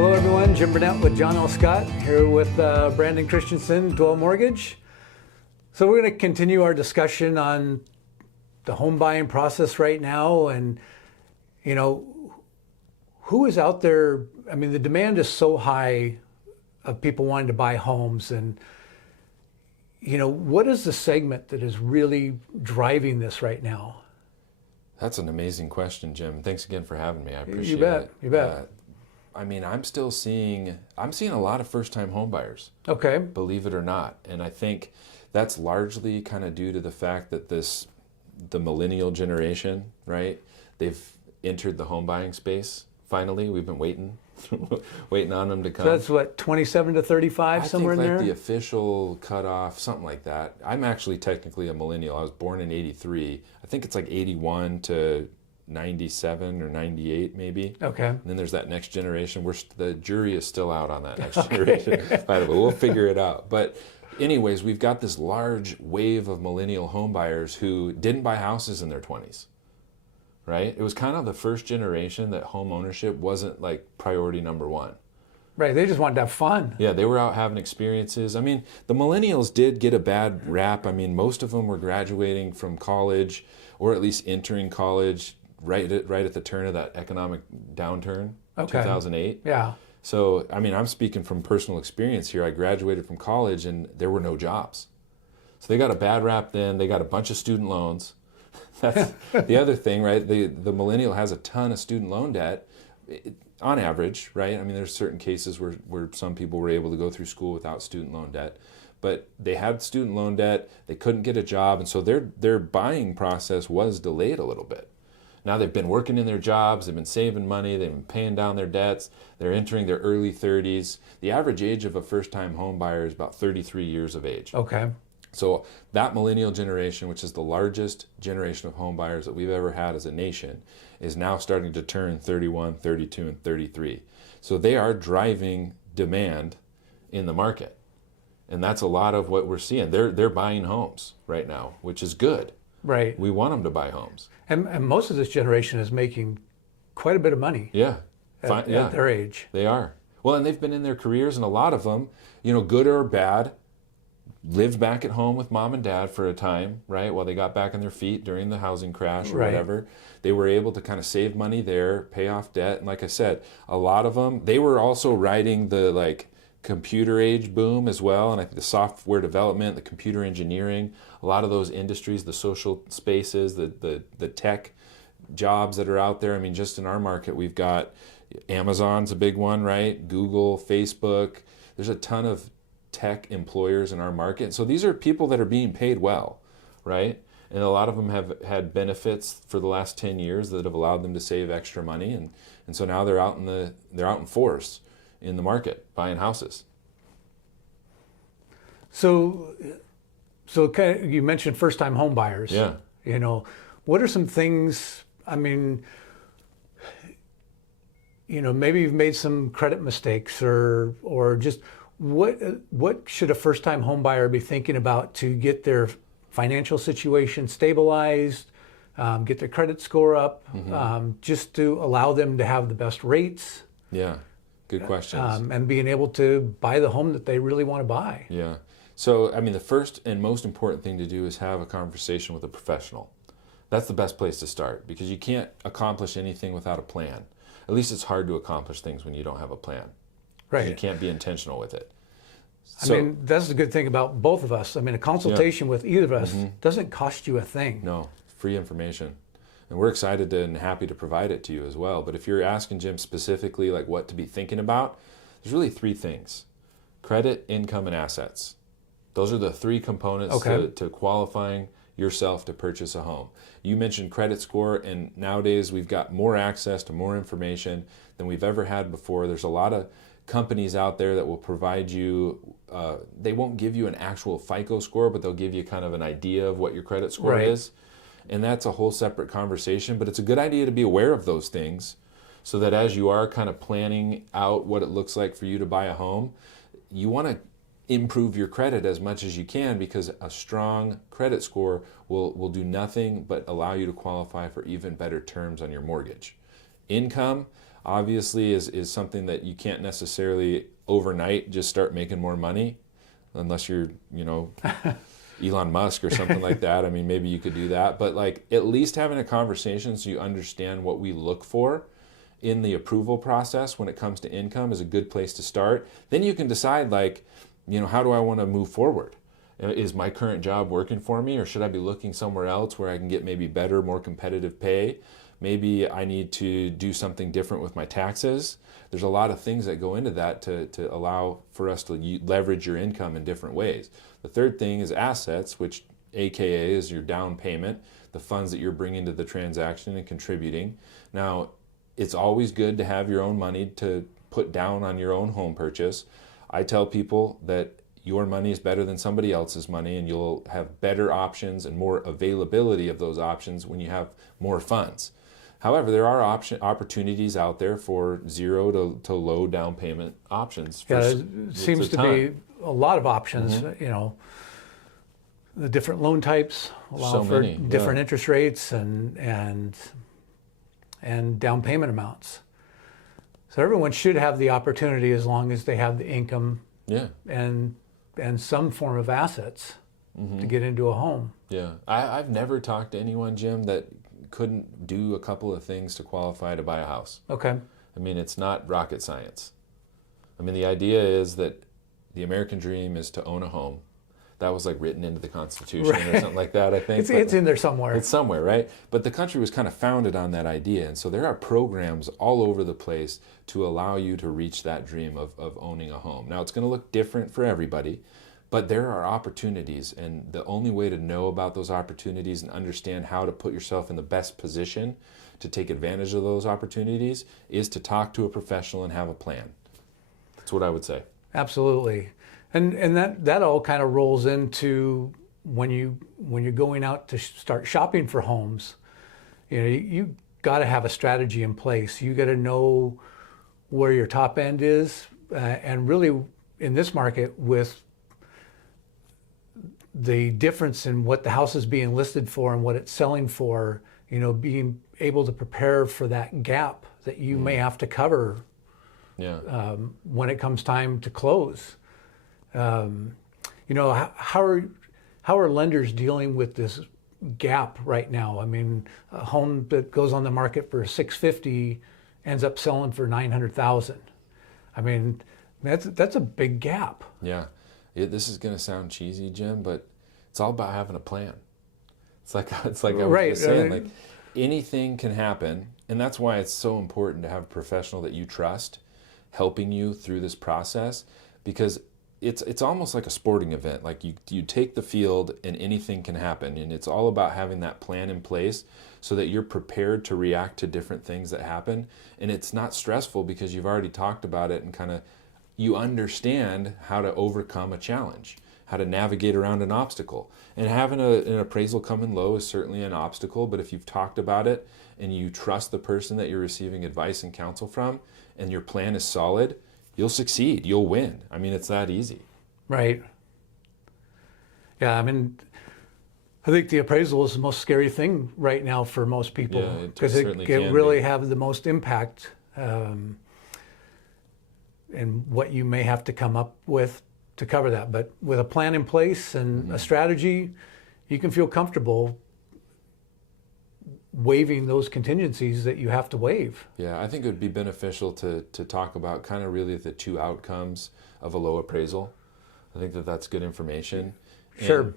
Hello everyone, Jim Burnett with John L. Scott, here with Brandon Christensen, Dwell Mortgage. So we're going to continue our discussion on the home buying process right now, and who is out there. I mean, the demand is so high of people wanting to buy homes, and what is the segment that is really driving this right now? That's an amazing question, Jim. Thanks again for having me. I appreciate it. You bet. I mean, I'm seeing a lot of first-time home buyers. Okay. Believe it or not. And I think that's largely kind of due to the fact that the millennial generation, right? They've entered the home buying space. Finally, we've been waiting on them to come. So that's what, 27 to 35, somewhere in there? I think like the official cutoff, something like that. I'm actually technically a millennial. I was born in 83. I think it's like 81 to 97 or 98 maybe. Okay. And then there's that next generation. The jury is still out on that next generation. By the way, we'll figure it out. But anyways, we've got this large wave of millennial home buyers who didn't buy houses in their 20s. Right? It was kind of the first generation that home ownership wasn't like priority number one. Right, they just wanted to have fun. Yeah, they were out having experiences. I mean, the millennials did get a bad rap. I mean, most of them were graduating from college, or at least entering college right at the turn of that economic downturn, 2008. Yeah. So, I mean, I'm speaking from personal experience here. I graduated from college and there were no jobs. So they got a bad rap then. They got a bunch of student loans. That's the other thing, right? The millennial has a ton of student loan debt on average, right? I mean, there's certain cases where some people were able to go through school without student loan debt, but they had student loan debt, they couldn't get a job, and so their buying process was delayed a little bit. Now they've been working in their jobs, they've been saving money, they've been paying down their debts, they're entering their early 30s. The average age of a first-time home buyer is about 33 years of age. Okay. So that millennial generation, which is the largest generation of home buyers that we've ever had as a nation, is now starting to turn 31, 32, and 33. So they are driving demand in the market. And that's a lot of what we're seeing. They're buying homes right now, which is good. Right. We want them to buy homes. And most of this generation is making quite a bit of money. Yeah. At their age. They are. Well, and they've been in their careers, and a lot of them, good or bad, lived back at home with mom and dad for a time, right? While they got back on their feet during the housing crash or whatever. They were able to kind of save money there, pay off debt. And like I said, a lot of them, they were also riding the computer age boom as well. And I think the software development, the computer engineering, a lot of those industries, the social spaces, the tech jobs that are out there. I mean, just in our market, we've got Amazon's a big one, right? Google, Facebook. There's a ton of tech employers in our market. So these are people that are being paid well, right? And a lot of them have had benefits for the last 10 years that have allowed them to save extra money. And so now they're out in force in the market buying houses. So you mentioned first-time home buyers. Yeah. What are some things, I mean, maybe you've made some credit mistakes or just what should a first-time home buyer be thinking about to get their financial situation stabilized, get their credit score up, just to allow them to have the best rates? Yeah, good questions. And being able to buy the home that they really want to buy. Yeah. So, I mean, the first and most important thing to do is have a conversation with a professional. That's the best place to start because you can't accomplish anything without a plan. At least it's hard to accomplish things when you don't have a plan. Right. You can't be intentional with it. So, I mean, that's the good thing about both of us. I mean, a consultation with either of us doesn't cost you a thing. No, free information. And we're excited and happy to provide it to you as well. But if you're asking Jim specifically like what to be thinking about, there's really three things. Credit, income, and assets. Those are the three components to qualifying yourself to purchase a home. You mentioned credit score, and nowadays we've got more access to more information than we've ever had before. There's a lot of companies out there that will provide you, they won't give you an actual FICO score, but they'll give you kind of an idea of what your credit score is. And that's a whole separate conversation, but it's a good idea to be aware of those things so that as you are kind of planning out what it looks like for you to buy a home, you want to improve your credit as much as you can because a strong credit score will do nothing but allow you to qualify for even better terms on your mortgage. Income, obviously is something that you can't necessarily overnight just start making more money, unless you're, Elon Musk or something like that. I mean, maybe you could do that, but like at least having a conversation so you understand what we look for in the approval process when it comes to income is a good place to start. Then you can decide, like, how do I want to move forward? Is my current job working for me, or should I be looking somewhere else where I can get maybe better, more competitive pay? Maybe I need to do something different with my taxes. There's a lot of things that go into that to allow for us to leverage your income in different ways. The third thing is assets, which AKA is your down payment, the funds that you're bringing to the transaction and contributing. Now, it's always good to have your own money to put down on your own home purchase. I tell people that your money is better than somebody else's money, and you'll have better options and more availability of those options when you have more funds. However, there are opportunities out there for zero to low down payment options. There seems to be a lot of options, the different loan types allow for different interest rates and down payment amounts. So everyone should have the opportunity, as long as they have the income and some form of assets to get into a home. Yeah, I've never talked to anyone, Jim, that couldn't do a couple of things to qualify to buy a house. Okay. I mean, it's not rocket science. I mean, the idea is that the American dream is to own a home. That was like written into the Constitution or something like that, I think. It's in there somewhere. It's somewhere, right? But the country was kind of founded on that idea. And so there are programs all over the place to allow you to reach that dream of owning a home. Now, it's going to look different for everybody, but there are opportunities. And the only way to know about those opportunities and understand how to put yourself in the best position to take advantage of those opportunities is to talk to a professional and have a plan. That's what I would say. Absolutely. And that all kind of rolls into when you're going out to start shopping for homes. You got to have a strategy in place. You got to know where your top end is, and really in this market, with the difference in what the house is being listed for and what it's selling for, being able to prepare for that gap that you may have to cover when it comes time to close. How are lenders dealing with this gap right now? I mean, a home that goes on the market for $650 ends up selling for $900,000. I mean, that's a big gap. Yeah, this is going to sound cheesy, Jim, but it's all about having a plan. It's like I was just saying, like anything can happen, and that's why it's so important to have a professional that you trust helping you through this process, because it's almost like a sporting event. Like you take the field and anything can happen, and it's all about having that plan in place so that you're prepared to react to different things that happen, and it's not stressful because you've already talked about it and kind of you understand how to overcome a challenge, how to navigate around an obstacle. And having an appraisal come in low is certainly an obstacle, but if you've talked about it and you trust the person that you're receiving advice and counsel from, and your plan is solid, you'll succeed. You'll win. I mean, it's that easy. Right. Yeah, I mean, I think the appraisal is the most scary thing right now for most people, because it really have the most impact in what you may have to come up with to cover that. But with a plan in place and a strategy, you can feel comfortable waiving those contingencies that you have to waive. Yeah, I think it would be beneficial to talk about kind of really the two outcomes of a low appraisal. I think that's good information. Sure. And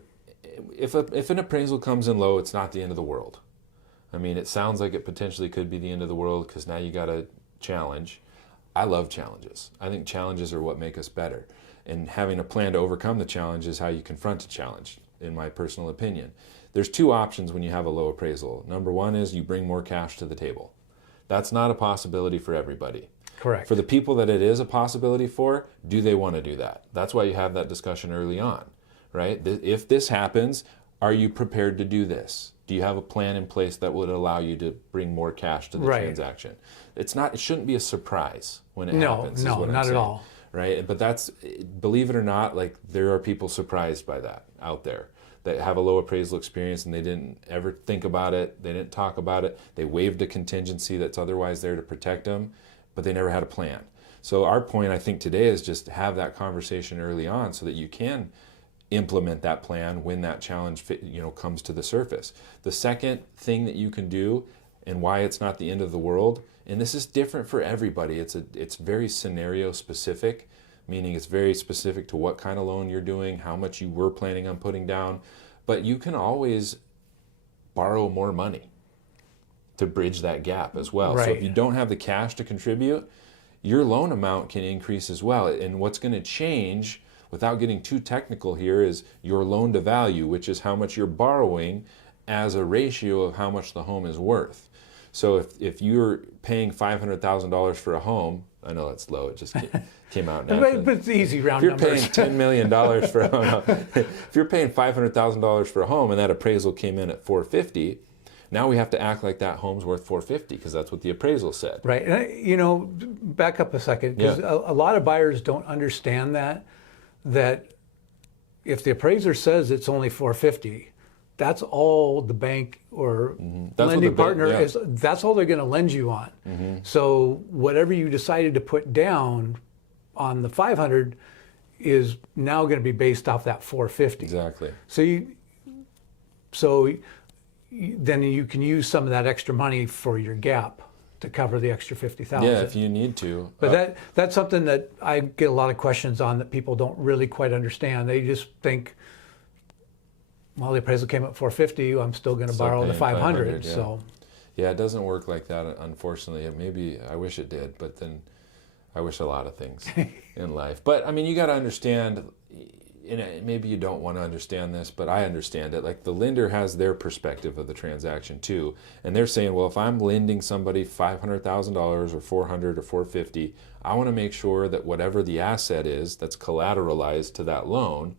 if an appraisal comes in low, it's not the end of the world. I mean, it sounds like it potentially could be the end of the world because now you got a challenge. I love challenges. I think challenges are what make us better. And having a plan to overcome the challenge is how you confront a challenge, in my personal opinion. There's two options when you have a low appraisal. Number one is you bring more cash to the table. That's not a possibility for everybody. Correct. For the people that it is a possibility for, do they want to do that? That's why you have that discussion early on, right? If this happens, are you prepared to do this? Do you have a plan in place that would allow you to bring more cash to the transaction? It shouldn't be a surprise when it happens. No, not at all. Right? But believe it or not, like there are people surprised by that out there that have a low appraisal experience and they didn't ever think about it. They didn't talk about it. They waived a contingency that's otherwise there to protect them. but they never had a plan. So our point, I think, today is just have that conversation early on so that you can implement that plan when that challenge comes to the surface. The second thing that you can do, and why it's not the end of the world, and this is different for everybody, it's very scenario specific, meaning it's very specific to what kind of loan you're doing, how much you were planning on putting down, but you can always borrow more money to bridge that gap as well. Right. So if you don't have the cash to contribute, your loan amount can increase as well. And what's going to change, without getting too technical here, is your loan to value, which is how much you're borrowing as a ratio of how much the home is worth. So if you're paying $500,000 for a home, I know that's low, it just came out naturally. But it's easy round If you're numbers. paying $10 million for a home, if you're paying $500,000 for a home and that appraisal came in at $450,000, now we have to act like that home's worth $450,000 because that's what the appraisal said. Right. And back up a second, because a lot of buyers don't understand that if the appraiser says it's only $450,000, that's all the bank or lending partner is. That's all they're going to lend you on. So whatever you decided to put down on the $500,000 is now going to be based off that $450,000. Exactly. So then you can use some of that extra money for your gap to cover the extra $50,000. Yeah, if you need to. But that's something that I get a lot of questions on that people don't really quite understand. They just think, well, the appraisal came up $450,000, I'm still going to borrow the $500,000. Yeah. So yeah, it doesn't work like that, unfortunately. Maybe I wish it did, but then I wish a lot of things in life. But I mean, you got to understand. Maybe you don't want to understand this, but I understand it. Like the lender has their perspective of the transaction too, and they're saying, well, if I'm lending somebody $500,000 or $400,000 or $450,000, I want to make sure that whatever the asset is that's collateralized to that loan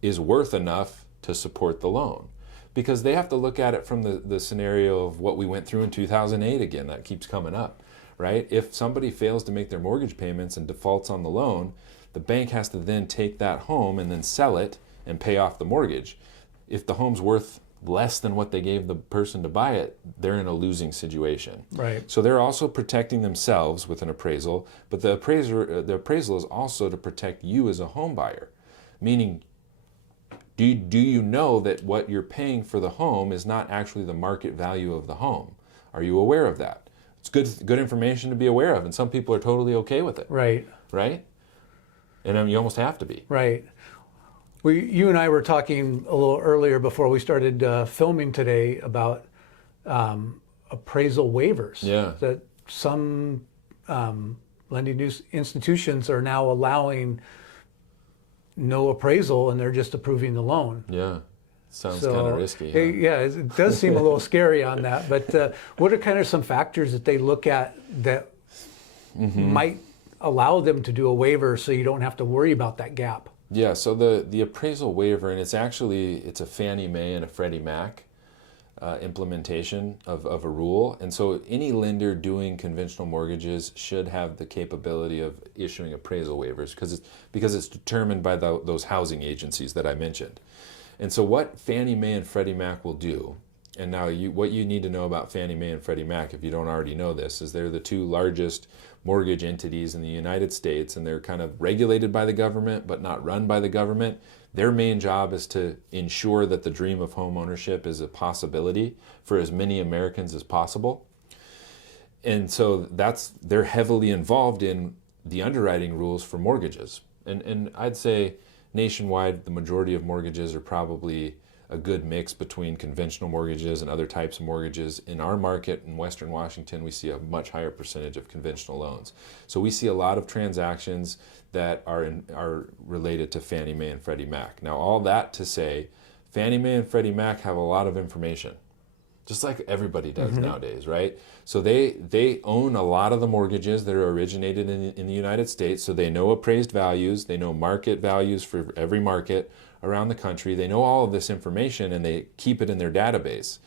is worth enough to support the loan, because they have to look at it from the scenario of what we went through in 2008 again. That keeps coming up, right? If somebody fails to make their mortgage payments and defaults on the loan, the bank has to then take that home and then sell it and pay off the mortgage. If the home's worth less than what they gave the person to buy it, they're in a losing situation. Right. So they're also protecting themselves with an appraisal, but the appraisal is also to protect you as a home buyer. Meaning, do you know that what you're paying for the home is not actually the market value of the home? Are you aware of that? It's good information to be aware of, and some people are totally okay with it. Right. Right? And you almost have to be. Right. You and I were talking a little earlier before we started filming today about appraisal waivers. Yeah. That some lending institutions are now allowing no appraisal and they're just approving the loan. Yeah. Sounds kind of risky. Huh? Yeah, it does seem a little scary on that. But what are kind of some factors that they look at that might allow them to do a waiver so you don't have to worry about that gap? Yeah, so the appraisal waiver, and it's a Fannie Mae and a Freddie Mac implementation of a rule. And so any lender doing conventional mortgages should have the capability of issuing appraisal waivers because it's determined by those housing agencies that I mentioned. And so what Fannie Mae and Freddie Mac will do, and now what you need to know about Fannie Mae and Freddie Mac, if you don't already know this, is they're the two largest mortgage entities in the United States, and they're kind of regulated by the government but not run by the government. Their main job is to ensure that the dream of home ownership is a possibility for as many Americans as possible. And so they're heavily involved in the underwriting rules for mortgages. And I'd say nationwide, the majority of mortgages are probably a good mix between conventional mortgages and other types of mortgages. In our market in Western Washington, we see a much higher percentage of conventional loans. So we see a lot of transactions that are related to Fannie Mae and Freddie Mac. Now, all that to say, Fannie Mae and Freddie Mac have a lot of information, just like everybody does nowadays, right? So they own a lot of the mortgages that are originated in the United States, so they know appraised values, they know market values for every market around the country. They know all of this information and they keep it in their database.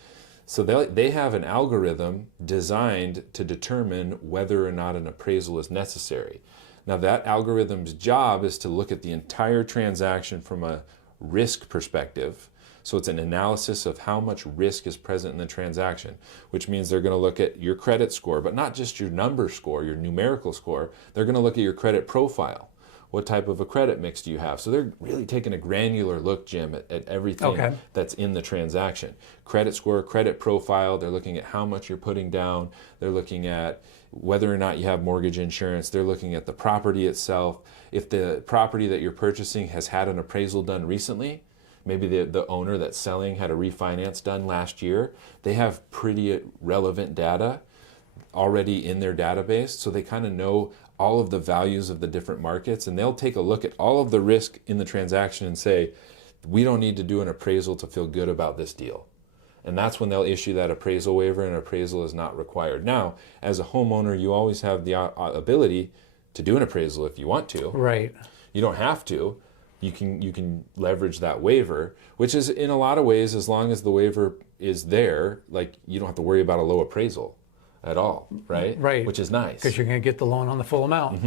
So they have an algorithm designed to determine whether or not an appraisal is necessary. Now that algorithm's job is to look at the entire transaction from a risk perspective. So it's an analysis of how much risk is present in the transaction, which means they're going to look at your credit score, but not just your number score, your numerical score. They're going to look at your credit profile. What type of a credit mix do you have? So they're really taking a granular look, Jim, at everything that's in the transaction. Credit score, credit profile, they're looking at how much you're putting down. They're looking at whether or not you have mortgage insurance. They're looking at the property itself. If the property that you're purchasing has had an appraisal done recently, maybe the owner that's selling had a refinance done last year, they have pretty relevant data already in their database, so they kind of know all of the values of the different markets, and they'll take a look at all of the risk in the transaction and say, we don't need to do an appraisal to feel good about this deal. And that's when they'll issue that appraisal waiver, and appraisal is not required. Now, as a homeowner, you always have the ability to do an appraisal if you want to. Right. You don't have to. You can leverage that waiver, which is in a lot of ways, as long as the waiver is there, like you don't have to worry about a low appraisal at all, right? Right. Which is nice. Because you're going to get the loan on the full amount.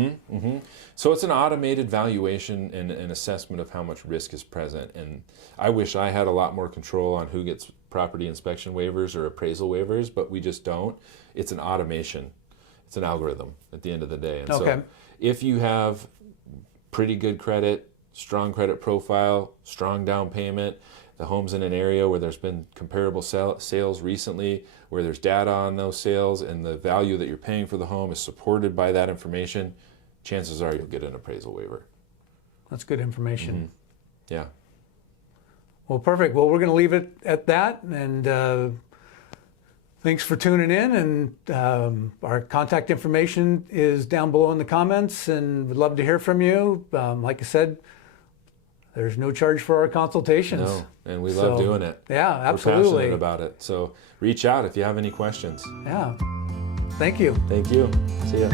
So it's an automated valuation and an assessment of how much risk is present. And I wish I had a lot more control on who gets property inspection waivers or appraisal waivers, but we just don't. It's an automation. It's an algorithm at the end of the day. And so if you have pretty good credit, strong credit profile, strong down payment, the home's in an area where there's been comparable sales recently, where there's data on those sales, and the value that you're paying for the home is supported by that information, chances are you'll get an appraisal waiver. That's good information. Yeah. Well, perfect. Well, we're going to leave it at that. And thanks for tuning in. And our contact information is down below in the comments. And we'd love to hear from you. Like I said, there's no charge for our consultations. No, and we love doing it. Yeah, absolutely. We're passionate about it. So reach out if you have any questions. Yeah. Thank you. Thank you. See ya.